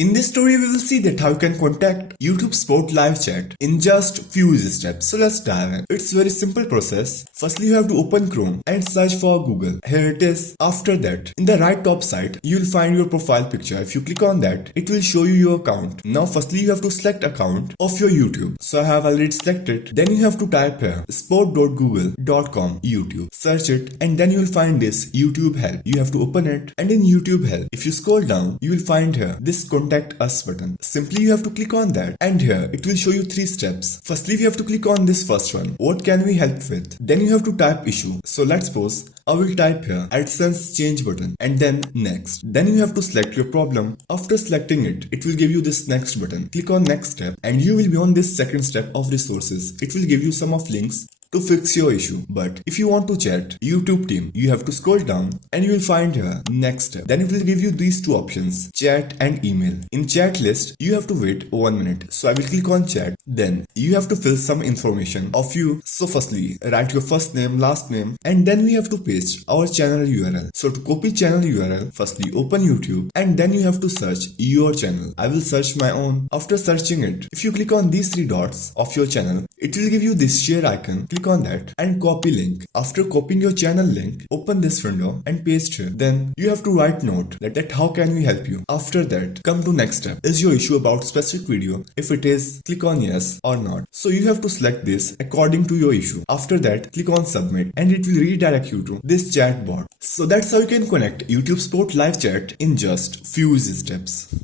In this story, we will see that how you can contact YouTube Sport live chat in just few easy steps. So let's dive in. It's very simple process. Firstly, you have to open Chrome and search for Google. Here it is. After that, in the right top side, you will find your profile picture. If you click on that, it will show you your account. Now, firstly, you have to select account of your YouTube. So I have already selected. Then you have to type here sport.google.com YouTube. Search it and then you will find this YouTube help. You have to open it, and in YouTube help, if you scroll down, you will find here this contact us button. Simply you have to click on that, and here it will show you 3 steps. Firstly, we have to click on this first one. What can we help with? Then you have to type issue. So let's suppose I will type here Adsense change button and then next. Then you have to select your problem. After selecting it, it will give you this next button. Click on next step and you will be on this second step of resources. It will give you some of links to fix your issue. But if you want to chat YouTube team, you have to scroll down and you will find here next step. Then it will give you these 2 options, chat and email. In chat list, you have to wait 1 minute. So I will click on chat. Then you have to fill some information of you. So firstly, write your first name, last name, and then we have to paste our channel URL. So to copy channel URL, firstly open YouTube and then you have to search your channel. I will search my own. After searching it, if you click on these 3 dots of your channel, it will give you this share icon. Click on that and copy link. After copying your channel link, open this window and paste here. Then you have to write note that how can we help you. After that, come to next step. Is your issue about specific video? If it is, click on yes or not. So you have to select this according to your issue. After that, click on submit and it will redirect you to this chat bot. So that's how you can connect YouTube Sport live chat in just few easy steps.